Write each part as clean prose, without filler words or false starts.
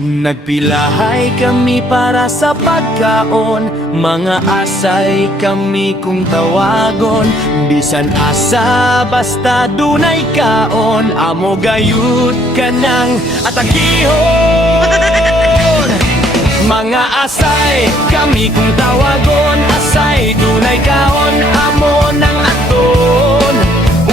Nagpilahay kami para sa pagkaon, mga asay kami kung tawagon. Bisan asa basta dunay kaon, amo gayud ka ng atagihon. Mga asay kami kung tawagon, asay dunay kaon, amo ng aton.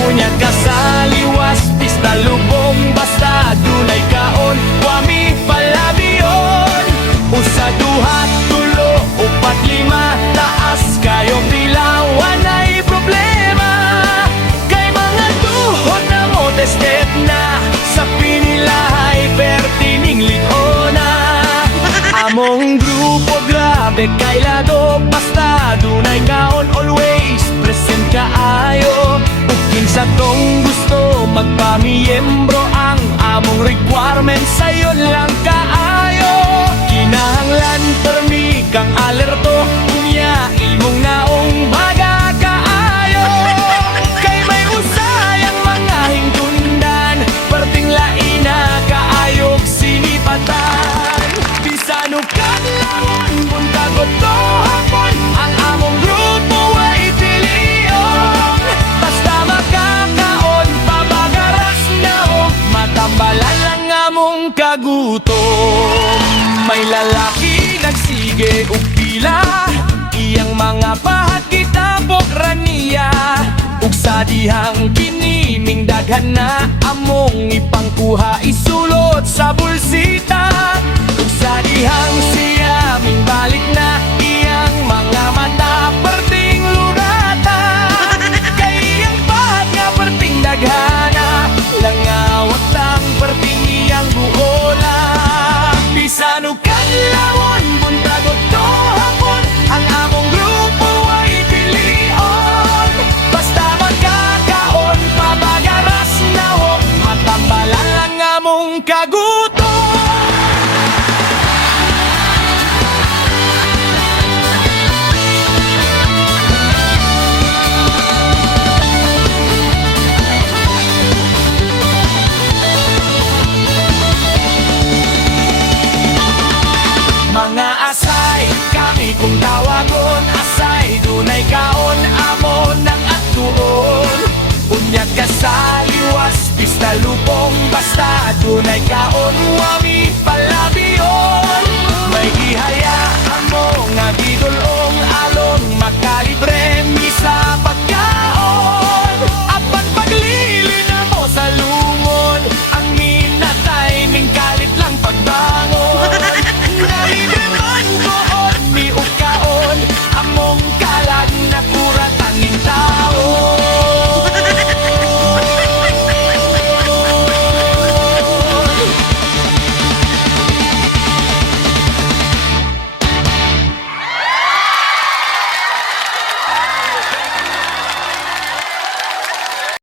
Unya ka sa liwas, pista lubong, basta dunay kaon, wami palabiyon. Usa, duha, tulo, upat, lima, taas kayo pila, wanay problema. Kay mga tuhod na mo tested na, sa pinilahay pertining likona. Among grupo grabe kay lado, basta dunay kaon, always present kaayo. Sa tong gusto magpamiyembro, ang among requirement sa'yo lang kaayo. Kinahanglan permi kang alerto, kunya imong naong baga kaayo. Kay may usayang mga hingtundan, perting laina kaayog sinipatan. Bisano kadlawon buntagot to hapon, ang among grupo way piliyon. Basta makakaon, pabagaras na o matambalan lang among kagutom. May lalaki nagsige ug pila, iyang mga pahat kitapok raniya. Ug sa dihang kiniming daghan na, among ipangkuha isulot sa bulsita. Ug sa dihang siya ming balik na, iyang mga mata perting lurata. Kay iyang pahat nga perting daghana, langawat ang perting iyang buola. Bisano kadlawon buntagot to hapon, ang among grupo ay pilion. Basta magkakaon, pabagaras na ho, matambalan lang among kagutom.